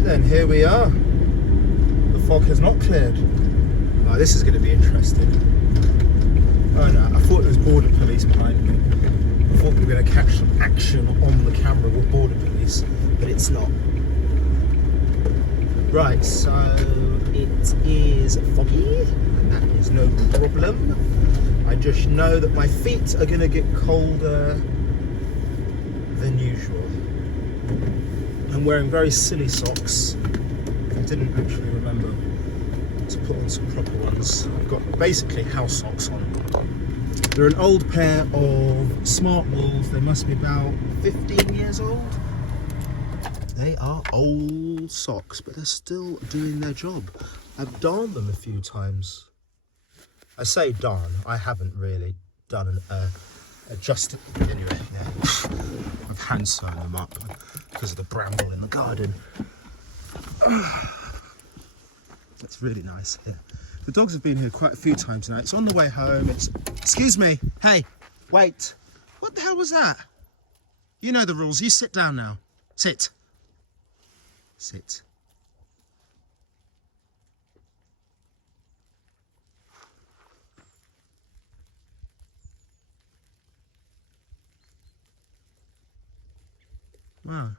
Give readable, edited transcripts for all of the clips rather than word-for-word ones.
Right then, here we are. The fog has not cleared. Oh, this is going to be interesting. Oh no, I thought there was border police behind me. I thought we were going to catch some action on the camera with border police, but it's not. Right, so it is foggy, and that is no problem. I just know that my feet are going to get colder than usual. I'm wearing very silly socks. I didn't actually remember to put on some proper ones. I've got basically house socks on. They're an old pair of smart wools. They must be about 15 years old. They are old socks, but they're still doing their job. I've darned them a few times. I say darn, I haven't really done an adjusted. Anyway, yeah. I've hand sewn them up because of the bramble in the garden. It's really nice here. The dogs have been here quite a few times now. It's on the way home. Excuse me. Hey, wait. What the hell was that? You know the rules. You sit down now. Sit. Sit. Wow.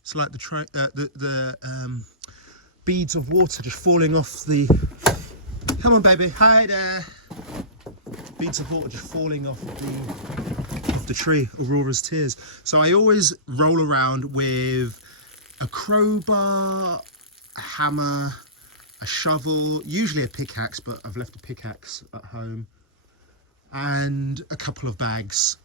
It's like the beads of water just falling off the... Come on, baby. Hi there. Beads of water just falling off the tree. Aurora's tears. So I always roll around with a crowbar, a hammer, a shovel, usually a pickaxe, but I've left a pickaxe at home, and a couple of bags.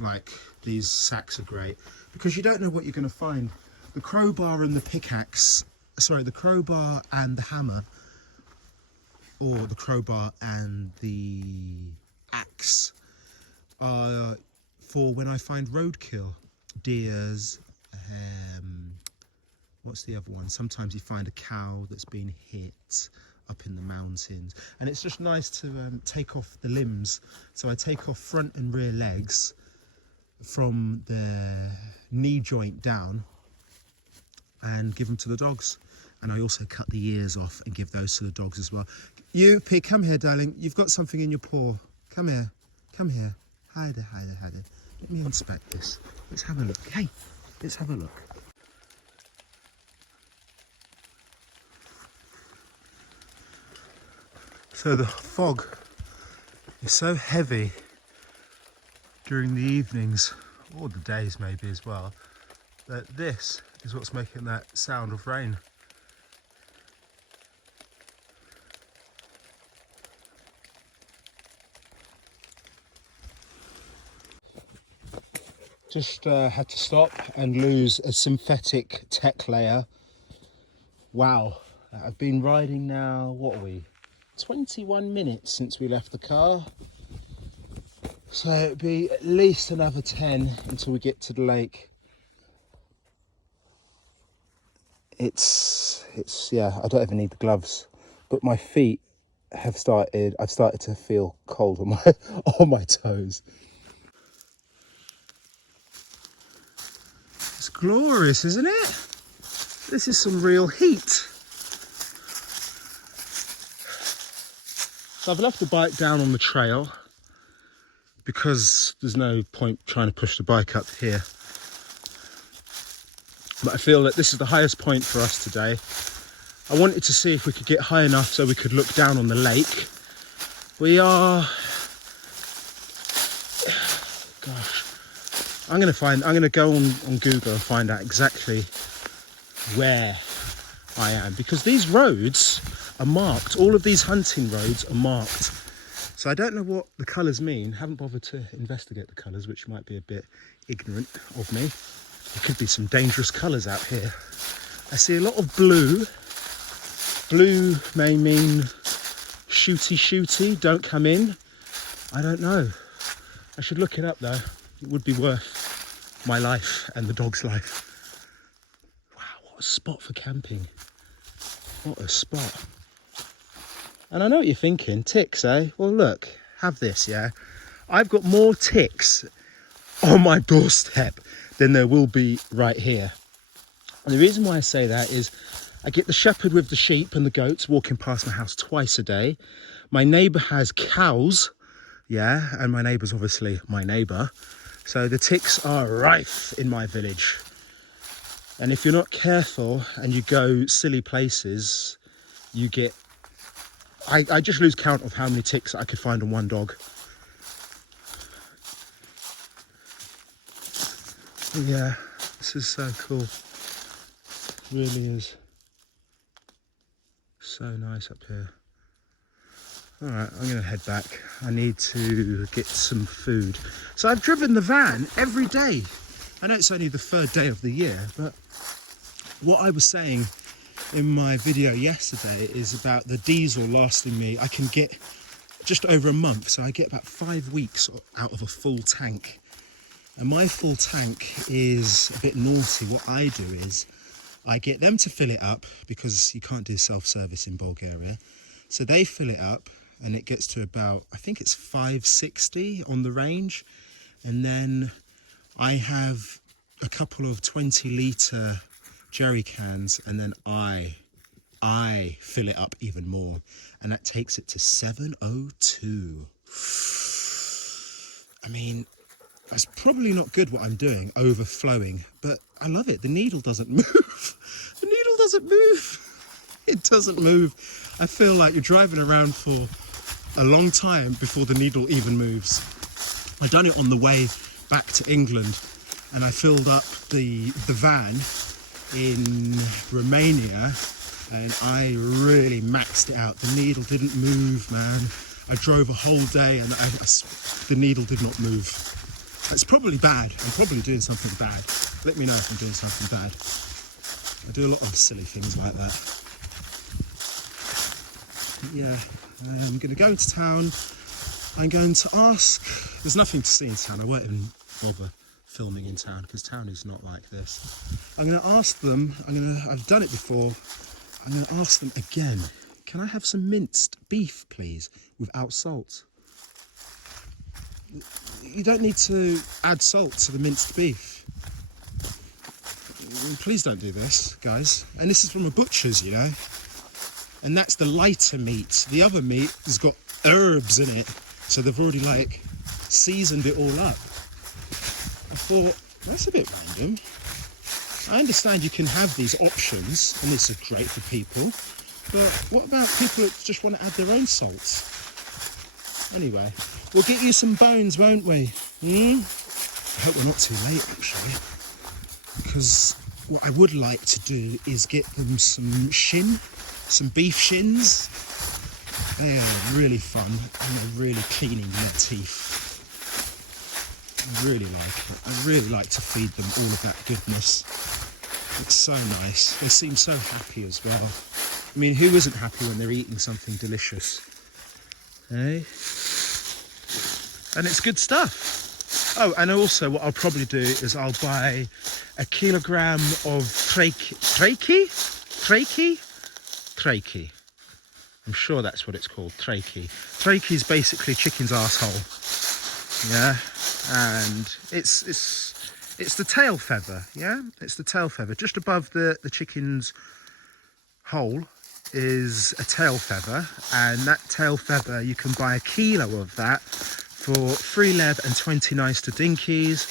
Like these sacks are great because you don't know what you're going to find. The crowbar and the pickaxe, sorry, the crowbar and the hammer, or the crowbar and the axe, are for when I find roadkill, deers. What's the other one? Sometimes you find a cow that's been hit up in the mountains, and it's just nice to take off the limbs. So I take off front and rear legs from the knee joint down and give them to the dogs. And I also cut the ears off and give those to the dogs as well. You, Pig, come here, darling. You've got something in your paw. Come here. Come here. Hi there, hi there, hi there. Let me inspect this. Let's have a look. Hey, let's have a look. So the fog is so heavy during the evenings, or the days maybe as well, that this is what's making that sound of rain. Just had to stop and lose a synthetic tech layer. Wow, I've been riding now, what are we, 21 minutes since we left the car. So it'd be at least another 10 until we get to the lake. It's yeah, I don't even need the gloves, but my feet have I've started to feel cold on my toes. It's glorious, isn't it? This is some real heat. So I've left the bike down on the trail because there's no point trying to push the bike up here. But I feel that this is the highest point for us today. I wanted to see if we could get high enough so we could look down on the lake. We are... Gosh. I'm going to go on Google and find out exactly where I am, because these roads are marked. All of these hunting roads are marked. So I don't know what the colours mean. Haven't bothered to investigate the colours, which might be a bit ignorant of me. There could be some dangerous colours out here. I see a lot of blue. Blue may mean shooty, don't come in. I don't know. I should look it up though. It would be worth my life and the dog's life. Wow, what a spot for camping. What a spot. And I know what you're thinking, ticks, eh? Well, look, have this, yeah? I've got more ticks on my doorstep than there will be right here. And the reason why I say that is I get the shepherd with the sheep and the goats walking past my house twice a day. My neighbour has cows, yeah, and my neighbour's obviously my neighbour. So the ticks are rife in my village. And if you're not careful and you go silly places, you get... I just lose count of how many ticks I could find on one dog. Yeah, this is so cool. It really is. So nice up here. All right, I'm going to head back. I need to get some food. So I've driven the van every day. I know it's only the third day of the year, but what I was saying in my video yesterday is about the diesel lasting me. I can get just over a month, so I get about 5 weeks out of a full tank. And my full tank is a bit naughty. What I do is I get them to fill it up because you can't do self-service in Bulgaria. So they fill it up and it gets to about, I think it's 560 on the range. And then I have a couple of 20-litre jerry cans, and then I fill it up even more. And that takes it to 702. I mean, that's probably not good what I'm doing, overflowing, but I love it. The needle doesn't move. The needle doesn't move. It doesn't move. I feel like you're driving around for a long time before the needle even moves. I done it on the way back to England, and I filled up the van in Romania, and I really maxed it out. The needle didn't move, man. I drove a whole day and the needle did not move. It's probably bad. I'm probably doing something bad. Let me know if I'm doing something bad. I do a lot of silly things like that. Yeah, I'm going to go into town. I'm going to ask... There's nothing to see in town. I won't even bother filming in town because town is not like this. I'm going to ask them. I've done it before. I'm going to ask them again. Can I have some minced beef, please, without salt? You don't need to add salt to the minced beef. Please don't do this, guys. And this is from a butcher's, you know. And that's the lighter meat. The other meat has got herbs in it, so they've already like seasoned it all up. I thought, that's a bit random. I understand you can have these options, and this is great for people, but what about people that just want to add their own salts? Anyway, we'll get you some bones, won't we? I hope we're not too late, actually, because what I would like to do is get them some beef shins. They are really fun, and they're really cleaning their teeth. I really like it. I really like to feed them all of that goodness. It's so nice. They seem so happy as well. I mean, who isn't happy when they're eating something delicious? Eh? And it's good stuff. Oh, and also what I'll probably do is I'll buy a kilogram of trachea. I'm sure that's what it's called, trachea. Trachea is basically chicken's asshole. Yeah, and it's the tail feather. Yeah, it's the tail feather. Just above the chicken's hole is a tail feather, and that tail feather you can buy a kilo of that for 3 leb and 20 nice to dinkies.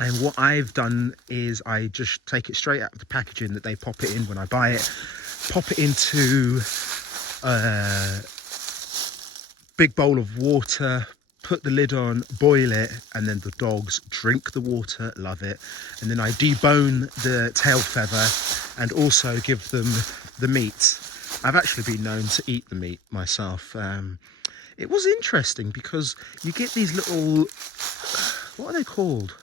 And what I've done is I just take it straight out of the packaging that they pop it in when I buy it, pop it into a big bowl of water, put the lid on, boil it, and then the dogs drink the water, love it. And then I debone the tail feather and also give them the meat. I've actually been known to eat the meat myself. It was interesting because you get these little, what are they called?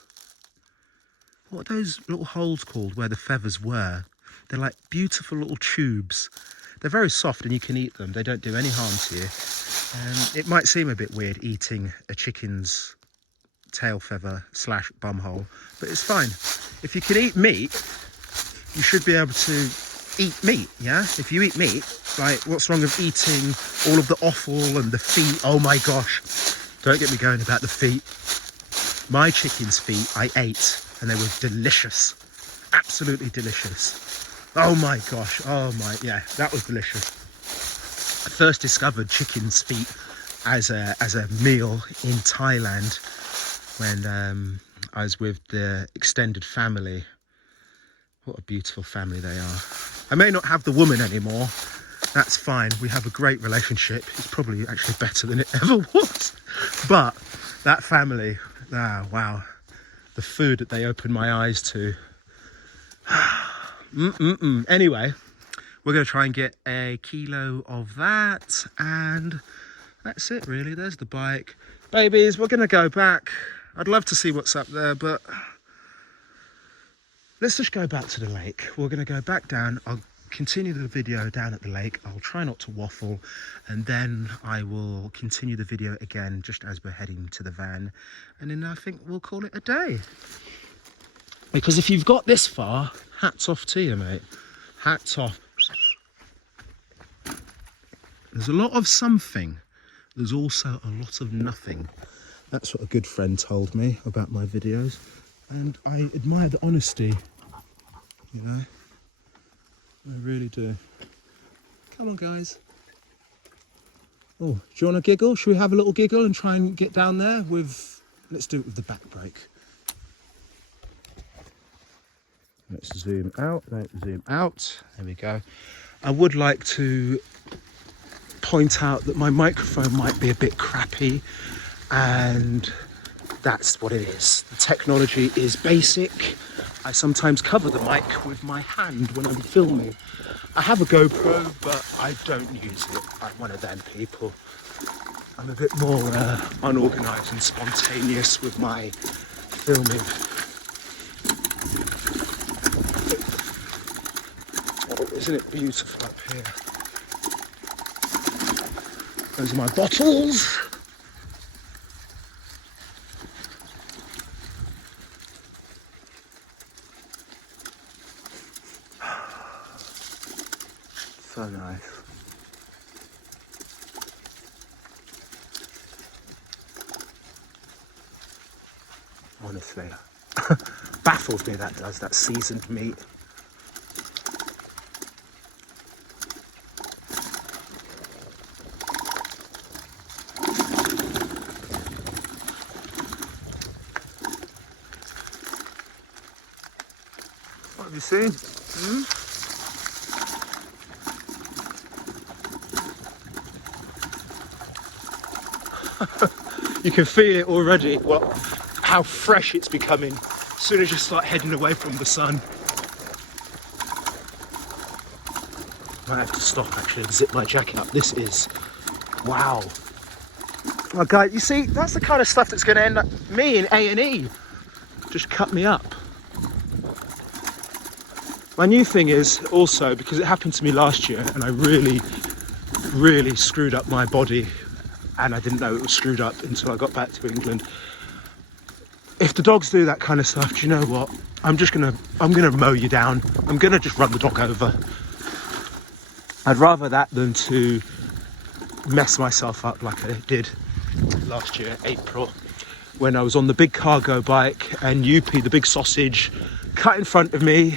What are those little holes called where the feathers were? They're like beautiful little tubes. They're very soft and you can eat them. They don't do any harm to you. It might seem a bit weird eating a chicken's tail feather / bum hole, but it's fine. If you can eat meat, you should be able to eat meat, yeah? If you eat meat, like, what's wrong with eating all of the offal and the feet? Oh my gosh, don't get me going about the feet. My chicken's feet I ate, and they were delicious. Absolutely delicious. Oh my gosh. Oh my, yeah, that was delicious. I first discovered chicken's feet as a meal in Thailand when I was with the extended family. What a beautiful family they are. I may not have the woman anymore. That's fine. We have a great relationship. It's probably actually better than it ever was. But that family, wow. The food that they opened my eyes to. Anyway, we're going to try and get a kilo of that. And that's it, really. There's the bike. Babies, we're going to go back. I'd love to see what's up there, but let's just go back to the lake. We're going to go back down. I'll continue the video down at the lake. I'll try not to waffle, and then I will continue the video again just as we're heading to the van, and then I think we'll call it a day. Because if you've got this far, hats off to you, mate. Hats off. There's a lot of something. There's also a lot of nothing. That's what a good friend told me about my videos, and I admire the honesty, you know. I really do. Come on, guys. Oh, do you want to giggle? Should we have a little giggle and try and get down there with... Let's do it with the back brake. Let's zoom out. Let's zoom out. There we go. I would like to point out that my microphone might be a bit crappy, and that's what it is. The technology is basic. I sometimes cover the mic with my hand when I'm filming. I have a GoPro, but I don't use it. I'm one of them people. I'm a bit more unorganised and spontaneous with my filming. Oh, isn't it beautiful up here? Those are my bottles. So nice. Honestly, baffles me that does, that seasoned meat. What have you seen? You can feel it already, how fresh it's becoming as soon as you start heading away from the sun. I have to stop actually and zip my jacket up. This is, wow. Okay, you see, that's the kind of stuff that's going to end up me in A&E. Just cut me up. My new thing is also, because it happened to me last year and I really screwed up my body, and I didn't know it was screwed up until I got back to England. If the dogs do that kind of stuff, do you know what? I'm gonna mow you down. I'm gonna just run the dog over. I'd rather that than to mess myself up like I did last year, April, when I was on the big cargo bike and Youpie, the big sausage, cut in front of me.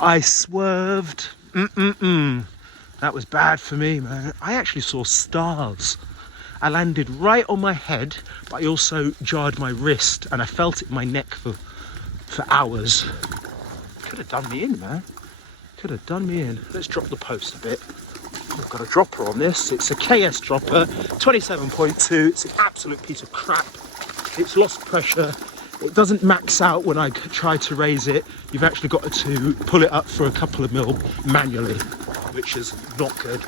I swerved. That was bad for me, man. I actually saw stars. I landed right on my head, but I also jarred my wrist and I felt it in my neck for hours. Could have done me in, man. Could have done me in. Let's drop the post a bit. I've got a dropper on this. It's a KS dropper, 27.2. It's an absolute piece of crap. It's lost pressure. It doesn't max out when I try to raise it. You've actually got to pull it up for a couple of mil manually, which is not good.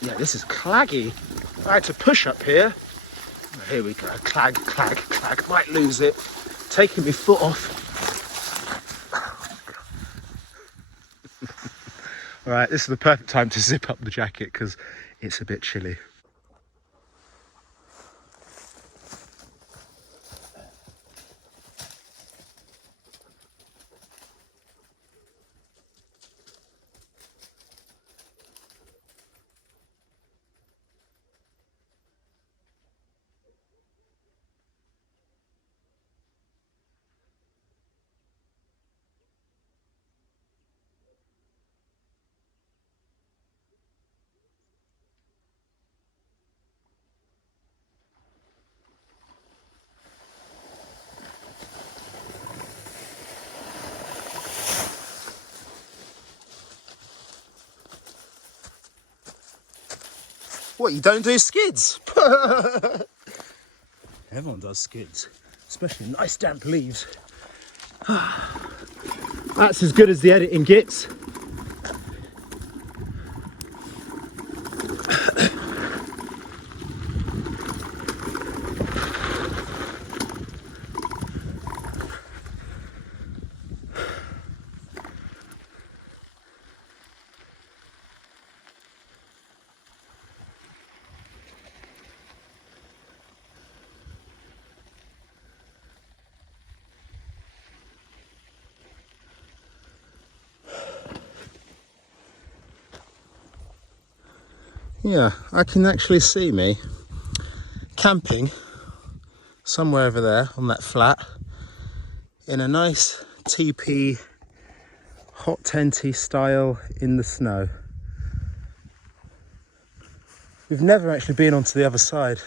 Yeah, this is claggy. I had to push up here. Here we go. Clag. Might lose it. Taking my foot off. All right, this is the perfect time to zip up the jacket because it's a bit chilly. What, you don't do skids? Everyone does skids, especially nice damp leaves. That's as good as the editing gets. Yeah, I can actually see me camping somewhere over there on that flat in a nice teepee, hot tenty style in the snow. We've never actually been onto the other side.